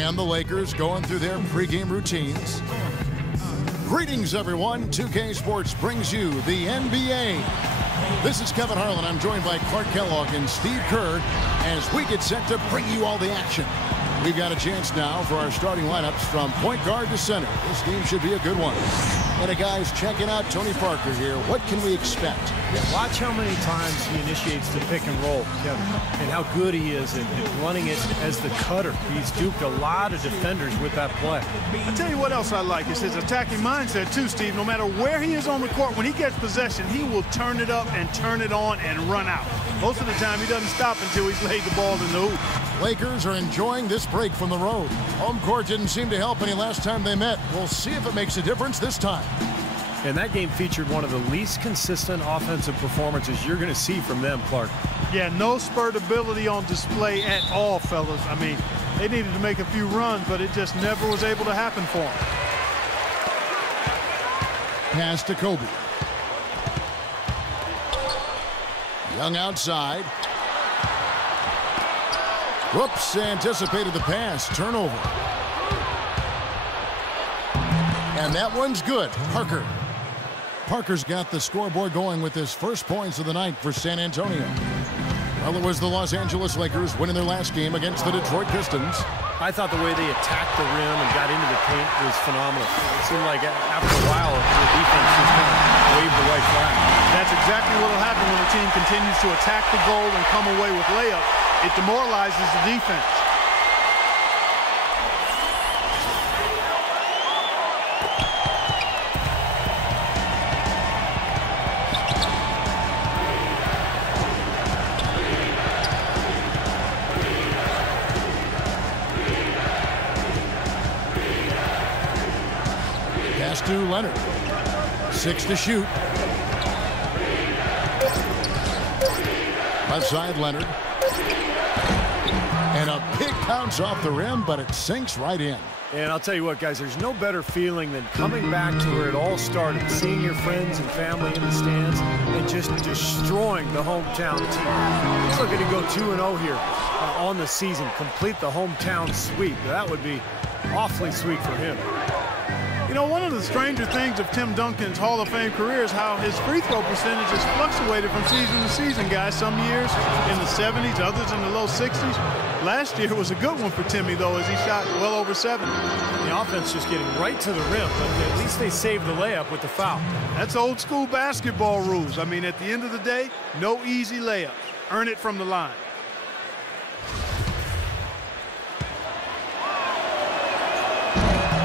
And the Lakers going through their pregame routines. Greetings, everyone. 2K Sports brings you the NBA. This is Kevin Harlan. I'm joined by Clark Kellogg and Steve Kerr as we get set to bring you all the action. We've got a chance now for our starting lineups from point guard to center. This game should be a good one. And guys, checking out Tony Parker here. What can we expect? Yeah, watch how many times he initiates the pick and roll, Kevin, and how good he is at running it as the cutter. He's duped a lot of defenders with that play. I'll tell you what else I like is his attacking mindset too, Steve. No matter where he is on the court, when he gets possession, he will turn it up and turn it on and run out. Most of the time, he doesn't stop until he's laid the ball in the hoop. Lakers are enjoying this break from the road. Home court didn't seem to help any last time they met. We'll see if it makes a difference this time. And that game featured one of the least consistent offensive performances you're going to see from them, Clark. Yeah, no spurt ability on display at all, fellas. I mean, they needed to make a few runs, but it just never was able to happen for them. Pass to Kobe. Young outside. Whoops, anticipated the pass. Turnover. And that one's good. Parker's got the scoreboard going with his first points of the night for San Antonio. Well, it was the Los Angeles Lakers winning their last game against the Detroit Pistons. I thought the way they attacked the rim and got into the paint was phenomenal. It seemed like after a while, the defense just kind of waved the white flag. That's exactly what will happen when a team continues to attack the goal and come away with layups. It demoralizes the defense. Pass to Leonard. 6 to shoot. Left side, Leonard. And a big bounce off the rim, but it sinks right in. And I'll tell you what, guys, there's no better feeling than coming back to where it all started, seeing your friends and family in the stands, and just destroying the hometown team. He's looking to go 2-0 here on the season, complete the hometown sweep. That would be awfully sweet for him. You know, one of the stranger things of Tim Duncan's Hall of Fame career is how his free throw percentage has fluctuated from season to season, guys. Some years in the 70s, others in the low 60s. Last year was a good one for Timmy, though, as he shot well over 70. The offense just getting right to the rim, but at least they saved the layup with the foul. That's old school basketball rules. I mean, at the end of the day, no easy layups. Earn it from the line.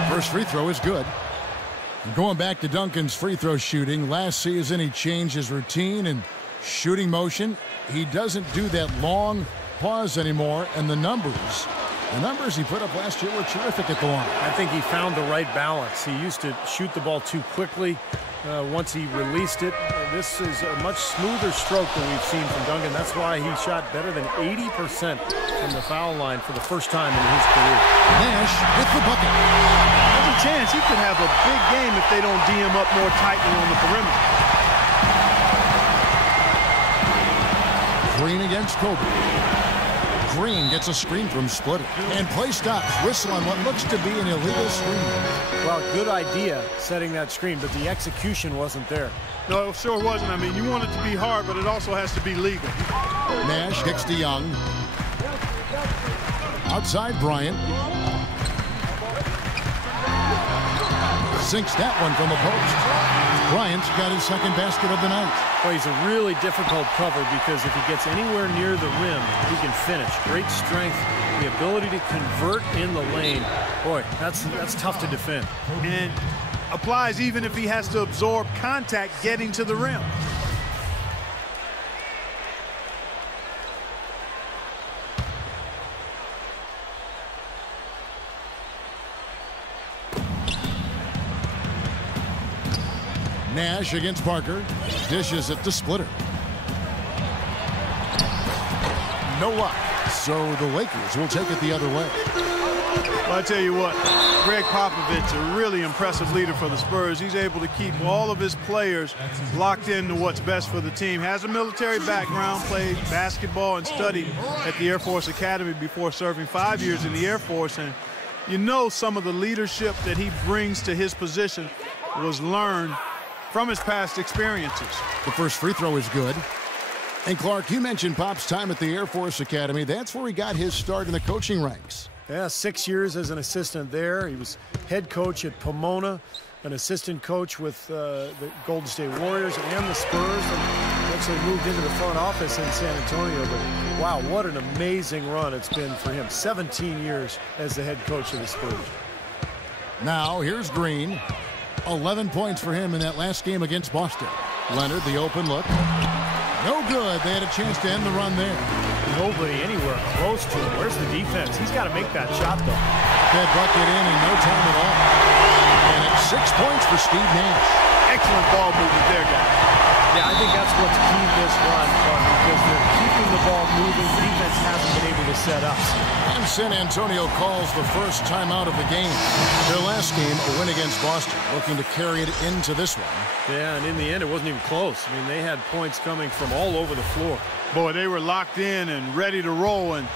First free throw is good. Going back to Duncan's free throw shooting, last season he changed his routine and shooting motion. He doesn't do that long pause anymore, and the numbers he put up last year were terrific at the line. I think he found the right balance. He used to shoot the ball too quickly. Once he released it, this is a much smoother stroke than we've seen from Duncan. That's why he shot better than 80% from the foul line for the first time in his career. Nash with the bucket. There's a chance he could have a big game if they don't D him up more tightly on the perimeter. Green against Kobe. Green gets a screen from Splitter. And play stops. Whistle on what looks to be an illegal screen. Well, good idea setting that screen, but the execution wasn't there. No, it sure wasn't. I mean, you want it to be hard, but it also has to be legal. Nash kicks to Young. Outside Bryant. Sinks that one from the post. Bryant's got his second basket of the night. Well, he's a really difficult cover because if he gets anywhere near the rim, he can finish. Great strength, the ability to convert in the lane. Boy, that's tough to defend. And applies even if he has to absorb contact getting to the rim. Nash against Parker. Dishes it to Splitter. No luck. So the Lakers will take it the other way. Well, I tell you what, Greg Popovich, a really impressive leader for the Spurs. He's able to keep all of his players locked into what's best for the team. Has a military background, played basketball and studied at the Air Force Academy before serving 5 years in the Air Force. And You know some of the leadership that he brings to his position was learned from his past experiences. The first free throw is good. And Clark, you mentioned Pop's time at the Air Force Academy. That's where he got his start in the coaching ranks. Yeah, 6 years as an assistant there. He was head coach at Pomona, an assistant coach with the Golden State Warriors and the Spurs, and actually moved into the front office in San Antonio. But wow, what an amazing run it's been for him. 17 years as the head coach of the Spurs. Now here's Green. 11 points for him in that last game against Boston. Leonard, the open look. No good. They had a chance to end the run there. Nobody anywhere close to him. Where's the defense? He's got to make that shot, though. That bucket in no time at all. And it's 6 points for Steve Nash. Excellent ball movement there, guys. Yeah, I think that's what's keyed this run, because they're keeping the ball moving. The defense hasn't been able to set up. And San Antonio calls the first timeout of the game. Their last game, a win against Boston, looking to carry it into this one. Yeah, and in the end, it wasn't even close. I mean, they had points coming from all over the floor. Boy, they were locked in and ready to roll, and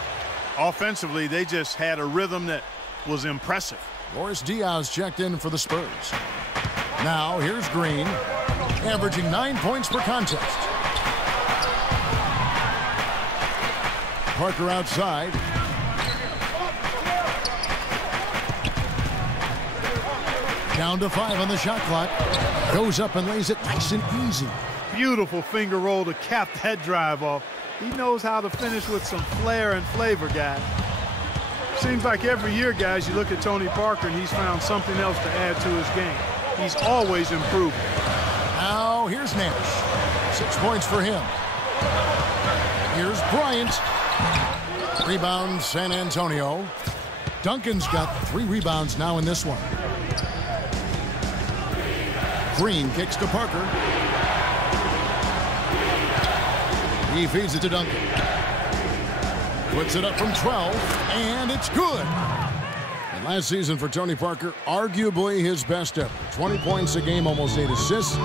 offensively, they just had a rhythm that was impressive. Boris Diaz checked in for the Spurs. Now, here's Green, averaging 9 points per contest. Parker outside. Down to 5 on the shot clock. Goes up and lays it nice and easy. Beautiful finger roll to cap that drive off. He knows how to finish with some flair and flavor, guys. Seems like every year, guys, you look at Tony Parker and he's found something else to add to his game. He's always improving. Now, here's Nash. 6 points for him. Here's Bryant. Rebound, San Antonio. Duncan's got 3 rebounds now in this one. Green kicks to Parker. He feeds it to Duncan. Puts it up from 12, and it's good. And last season for Tony Parker, arguably his best ever. 20 points a game, almost 8 assists,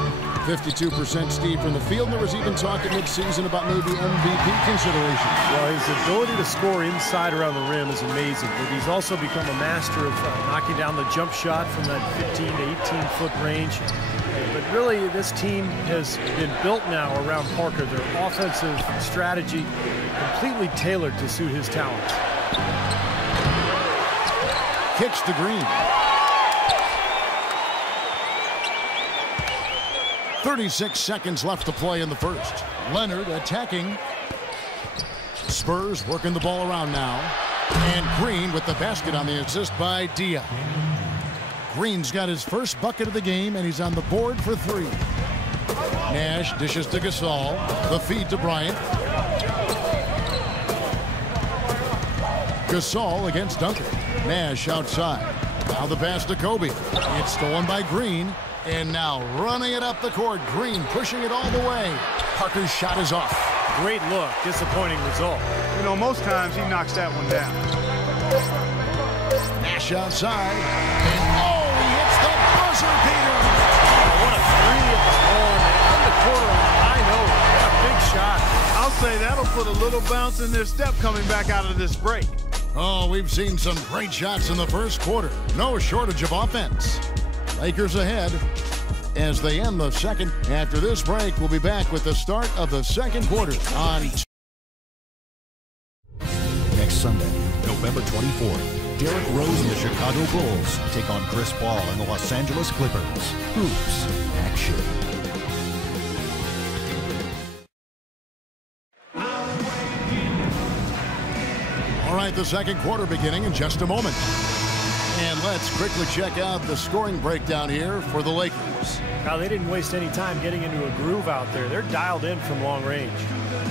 52% Steve from the field. There was even talk at midseason about maybe MVP consideration. Well, his ability to score inside around the rim is amazing, but he's also become a master of knocking down the jump shot from that 15 to 18-foot range. But really, this team has been built now around Parker. Their offensive strategy completely tailored to suit his talents. Kicks to Green. 36 seconds left to play in the first. Leonard attacking. Spurs working the ball around now. And Green with the basket on the assist by Diaz. Green's got his first bucket of the game, and he's on the board for 3. Nash dishes to Gasol. The feed to Bryant. Gasol against Duncan. Nash outside. Now the pass to Kobe. It's stolen by Green. And now running it up the court. Green pushing it all the way. Parker's shot is off. Great look. Disappointing result. You know, most times he knocks that one down. Nash outside. And he hits the buzzer beater. What a 3 at the horn, man. On the quarter on the high note. What a big shot. I'll say that'll put a little bounce in their step coming back out of this break. Oh, we've seen some great shots in the first quarter. No shortage of offense. Lakers ahead as they end the second. After this break, we'll be back with the start of the second quarter on next Sunday, November 24th. Derrick Rose and the Chicago Bulls take on Chris Paul and the Los Angeles Clippers. Hoops action. All right, the second quarter beginning in just a moment. And let's quickly check out the scoring breakdown here for the Lakers. Now, they didn't waste any time getting into a groove out there. They're dialed in from long range.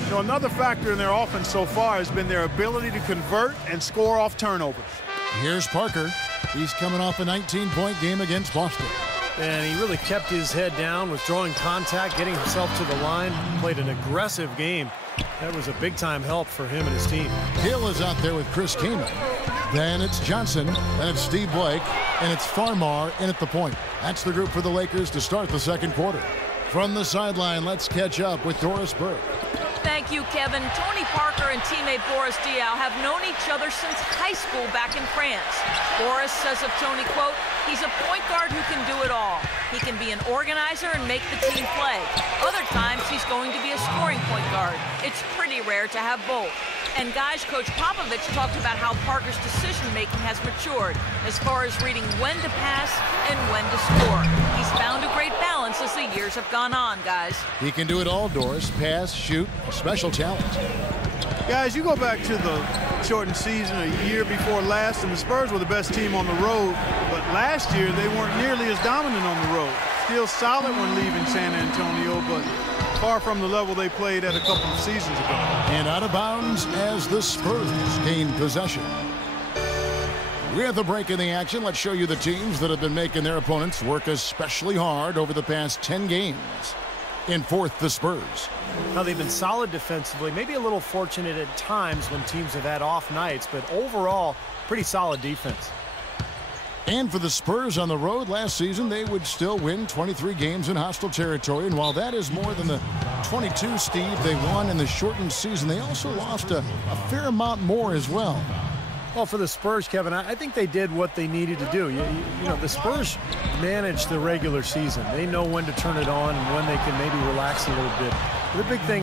You know, another factor in their offense so far has been their ability to convert and score off turnovers. Here's Parker. He's coming off a 19-point game against Boston. And he really kept his head down, was drawing contact, getting himself to the line, played an aggressive game. That was a big-time help for him and his team. Hill is out there with Chris Kaman. Then it's Johnson, then it's Steve Blake, and it's Farmar in at the point. That's the group for the Lakers to start the second quarter. From the sideline, let's catch up with Doris Burke. Thank you, Kevin. Tony Parker and teammate Boris Diaw have known each other since high school back in France. Boris says of Tony, quote, he's a point guard who can do it all. He can be an organizer and make the team play. Other times, he's going to be a scoring point guard. It's pretty rare to have both. And guys, Coach Popovich talked about how Parker's decision-making has matured as far as reading when to pass and when to score. He's found a great balance as the years have gone on, guys. He can do it all, Doris. Pass, shoot, special talent. Guys, you go back to the shortened season a year before last, and the Spurs were the best team on the road. But last year, they weren't nearly as dominant on the road. Still solid when leaving San Antonio, but far from the level they played at a couple of seasons ago. And out of bounds as the Spurs gain possession. We're at the break in the action. Let's show you the teams that have been making their opponents work especially hard over the past 10 games. In fourth, the Spurs. Now, they've been solid defensively, maybe a little fortunate at times when teams have had off nights, but overall, pretty solid defense. And for the Spurs on the road last season, they would still win 23 games in hostile territory. And while that is more than the 22, Steve, they won in the shortened season, they also lost a fair amount more as well. Well, for the Spurs, Kevin, I think they did what they needed to do. You know, the Spurs manage the regular season. They know when to turn it on and when they can maybe relax a little bit. The big thing